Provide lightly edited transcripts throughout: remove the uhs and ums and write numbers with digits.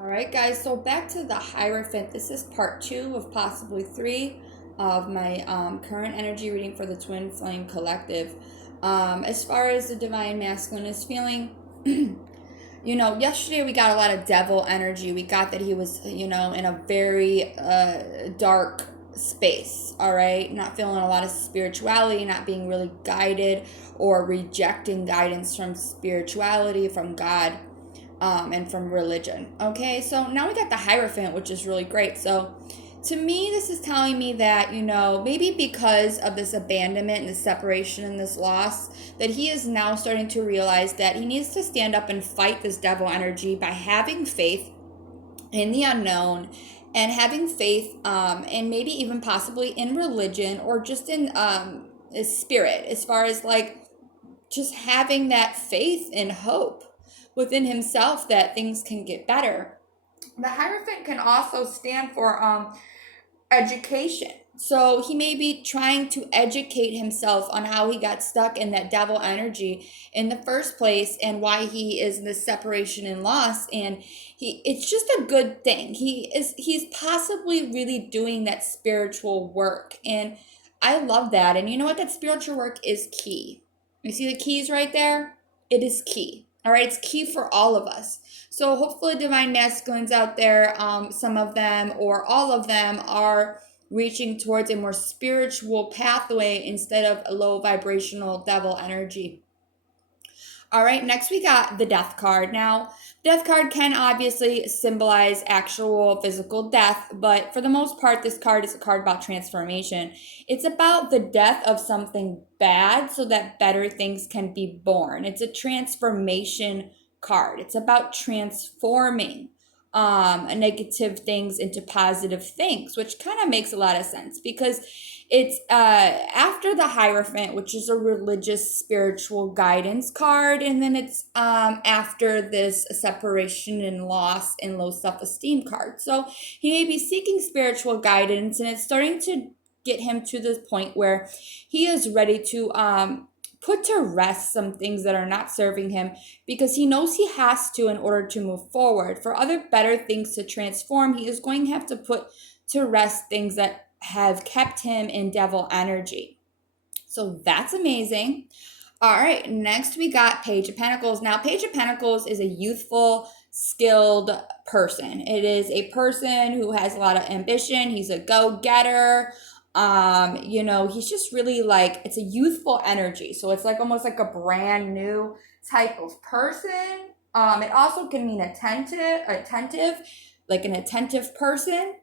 All right, guys, so back to the Hierophant. This is part two of possibly three of my current energy reading for the Twin Flame Collective. As far as the Divine Masculine is feeling, yesterday we got a lot of devil energy. We got that he was, in a very dark space, all right? Not feeling a lot of spirituality, not being really guided or rejecting guidance from spirituality, from God and from religion. Okay, so now we got the Hierophant, which is really great. So to me, this is telling me that, maybe because of this abandonment and this separation and this loss, that he is now starting to realize that he needs to stand up and fight this devil energy by having faith in the unknown and having faith and maybe even possibly in religion or just in spirit, as far as like just having that faith and hope within himself that things can get better. The Hierophant can also stand for education. So he may be trying to educate himself on how he got stuck in that devil energy in the first place and why he is in this separation and loss. And it's just a good thing. He's possibly really doing that spiritual work. And I love that. And you know what? That spiritual work is key. You see the keys right there? It is key. All right, it's key for all of us. So hopefully, divine masculines out there, some of them or all of them, are reaching towards a more spiritual pathway instead of a low vibrational devil energy. All right, next we got the death card. Now, death card can obviously symbolize actual physical death, but for the most part, this card is a card about transformation. It's about the death of something bad so that better things can be born. It's a transformation card. It's about transforming negative things into positive things, which kind of makes a lot of sense because it's after the Hierophant, which is a religious spiritual guidance card, and then it's after this separation and loss and low self-esteem card. So he may be seeking spiritual guidance, and it's starting to get him to the point where he is ready to put to rest some things that are not serving him because he knows he has to in order to move forward. For other better things to transform, he is going to have to put to rest things that have kept him in devil energy. So that's amazing. All right, next we got Page of Pentacles. Now, Page of Pentacles is a youthful, skilled person. It is a person who has a lot of ambition. He's a go-getter. He's just really like, it's a youthful energy. So it's like almost like a brand new type of person. It also can mean attentive, like an attentive person.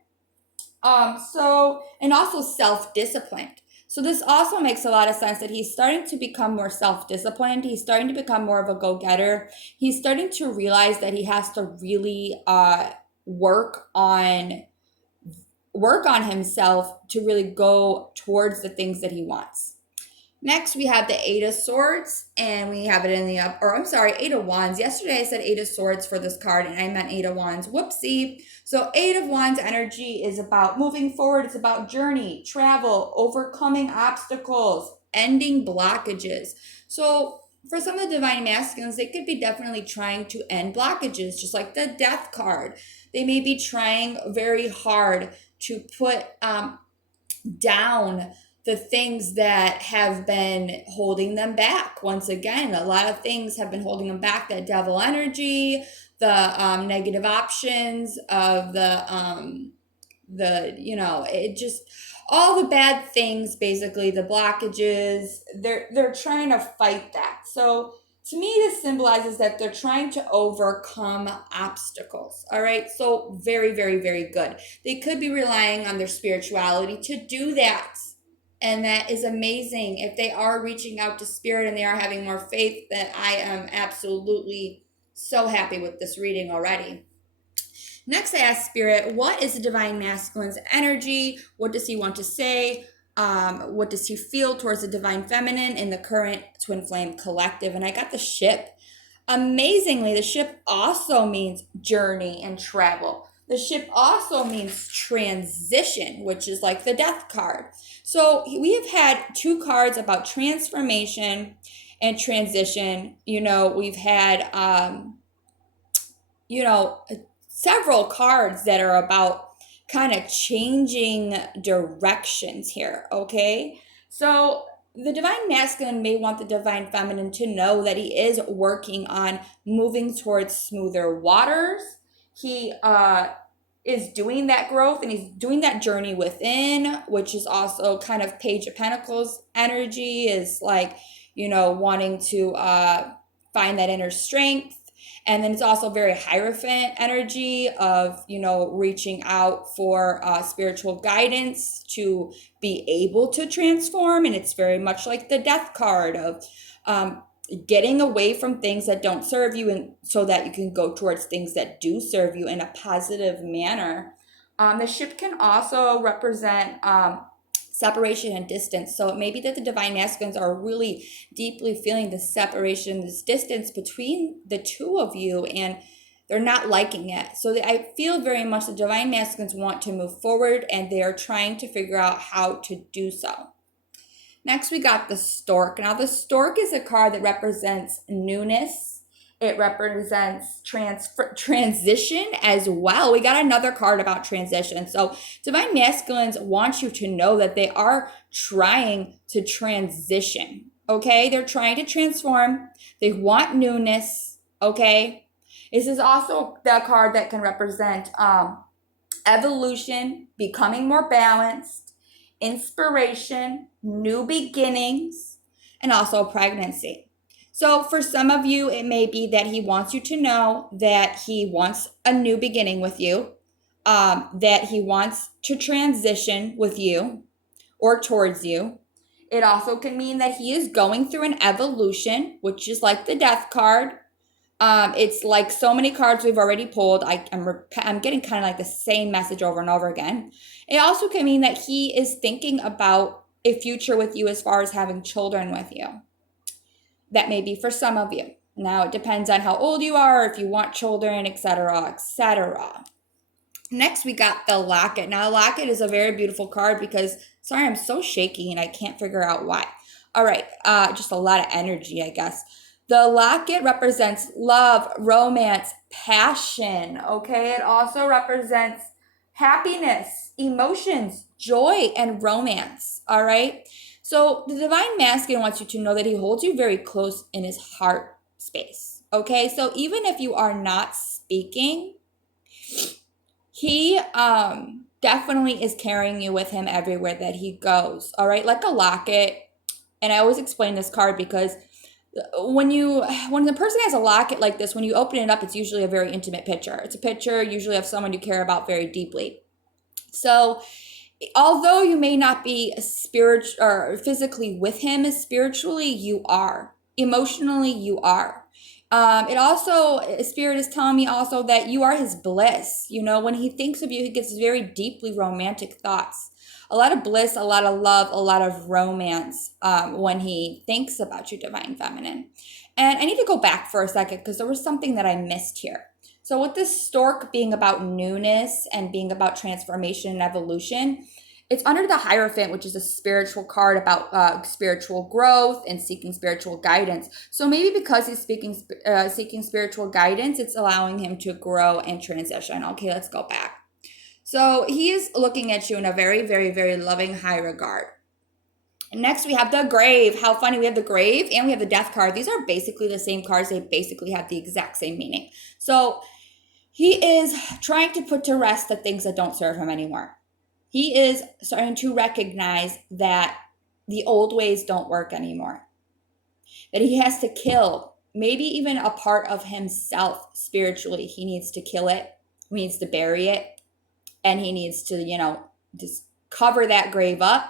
And also self-disciplined. So this also makes a lot of sense that he's starting to become more self-disciplined. He's starting to become more of a go-getter. He's starting to realize that he has to really work on himself to really go towards the things that he wants. Next, we have the Eight of Swords, and we have it in the Eight of Wands. Yesterday I said Eight of Swords for this card, and I meant Eight of Wands. Whoopsie. So Eight of Wands energy is about moving forward. It's about journey, travel, overcoming obstacles, ending blockages. So for some of the divine masculines, they could be definitely trying to end blockages, just like the Death card. They may be trying very hard to put down the things that have been holding them back. Once again, a lot of things have been holding them back. That devil energy, the negative options of it just all the bad things, basically the blockages. They're trying to fight that. So to me, this symbolizes that they're trying to overcome obstacles. All right. So very, very, very good. They could be relying on their spirituality to do that. And that is amazing. If they are reaching out to spirit and they are having more faith, then I am absolutely so happy with this reading already. Next, I asked Spirit, what is the divine masculine's energy? What does he want to say? What does he feel towards the divine feminine in the current twin flame collective? And I got the Ship. Amazingly, the Ship also means journey and travel. The Ship also means transition, which is like the Death card. So we have had two cards about transformation and transition. We've had, several cards that are about kind of changing directions here, okay? So the divine masculine may want the divine feminine to know that he is working on moving towards smoother waters. He is doing that growth and he's doing that journey within, which is also kind of Page of Pentacles energy, is like, wanting to find that inner strength. And then it's also very Hierophant energy of, reaching out for spiritual guidance to be able to transform. And it's very much like the Death card of getting away from things that don't serve you, and so that you can go towards things that do serve you in a positive manner. The ship can also represent separation and distance. So it may be that the divine masculines are really deeply feeling the separation, this distance between the two of you, and they're not liking it. So I feel very much the divine masculines want to move forward, and they are trying to figure out how to do so. Next, we got the Stork. Now, the Stork is a card that represents newness. It represents transition as well. We got another card about transition. So divine masculines want you to know that they are trying to transition, okay? They're trying to transform. They want newness, okay? This is also the card that can represent evolution, becoming more balanced, inspiration, new beginnings, and also pregnancy. So for some of you, it may be that he wants you to know that he wants a new beginning with you, that he wants to transition with you or towards you. It also can mean that he is going through an evolution, which is like the Death card. It's like so many cards we've already pulled. I'm getting kind of like the same message over and over again. It also can mean that he is thinking about a future with you as far as having children with you. That may be for some of you. Now, it depends on how old you are, if you want children, etc., etc. Next, we got the Locket. Now, Locket is a very beautiful card because, sorry, I'm so shaky and I can't figure out why. All right, just a lot of energy, I guess. The Locket represents love, romance, passion, okay? It also represents happiness, emotions, joy, and romance, all right? So the divine masculine wants you to know that he holds you very close in his heart space, okay? So even if you are not speaking, he definitely is carrying you with him everywhere that he goes, all right? Like a locket. And I always explain this card because when the person has a locket like this, when you open it up, it's usually a very intimate picture. It's a picture usually of someone you care about very deeply. So although you may not be spiritual or physically with him, spiritually you are. Emotionally you are. It also, Spirit is telling me also that you are his bliss. When he thinks of you, he gets very deeply romantic thoughts. A lot of bliss, a lot of love, a lot of romance when he thinks about you, divine feminine. And I need to go back for a second because there was something that I missed here. So with this Stork being about newness and being about transformation and evolution, it's under the Hierophant, which is a spiritual card about spiritual growth and seeking spiritual guidance. So maybe because he's seeking spiritual guidance, it's allowing him to grow and transition. Okay, let's go back. So he is looking at you in a very, very, very loving, high regard. Next, we have the Grave. How funny. We have the Grave and we have the Death card. These are basically the same cards. They basically have the exact same meaning. So he is trying to put to rest the things that don't serve him anymore. He is starting to recognize that the old ways don't work anymore. That he has to kill maybe even a part of himself spiritually. He needs to kill it. He needs to bury it. And he needs to, just cover that grave up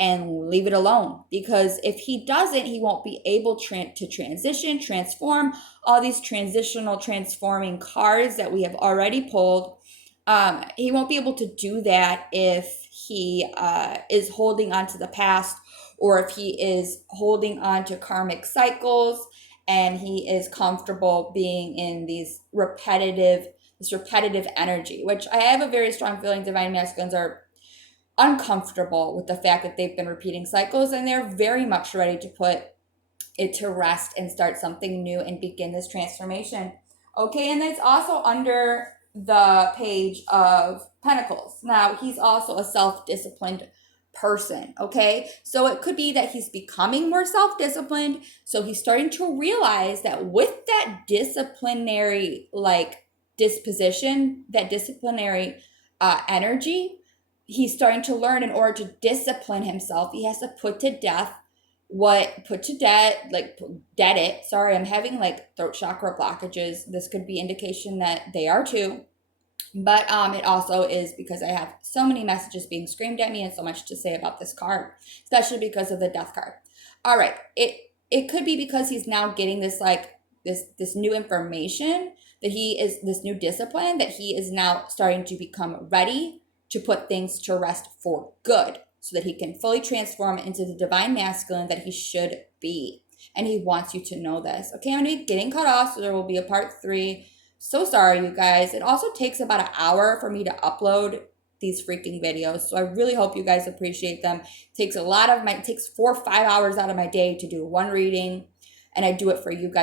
and leave it alone. Because if he doesn't, he won't be able to transition, transform, all these transitional, transforming cards that we have already pulled. He won't be able to do that if he is holding on to the past, or if he is holding on to karmic cycles and he is comfortable being in this repetitive energy, which I have a very strong feeling divine masculines are uncomfortable with the fact that they've been repeating cycles, and they're very much ready to put it to rest and start something new and begin this transformation. Okay, and it's also under the Page of Pentacles. Now, he's also a self-disciplined person, okay? So it could be that he's becoming more self-disciplined. So he's starting to realize that with that disciplinary, like, disposition, that disciplinary energy, he's starting to learn in order to discipline himself, he has to put to death dead it. Sorry, I'm having like throat chakra blockages. This could be indication that they are too. But it also is because I have so many messages being screamed at me and so much to say about this card, especially because of the death card. All right, it could be because he's now getting this like this new information, that he is this new discipline, that he is now starting to become ready to put things to rest for good, so that he can fully transform into the divine masculine that he should be. And he wants you to know this. Okay, I'm going to be getting cut off, so there will be a part 3. So sorry, you guys. It also takes about an hour for me to upload these freaking videos, so I really hope you guys appreciate them. It takes 4 or 5 hours out of my day to do one reading, and I do it for you guys.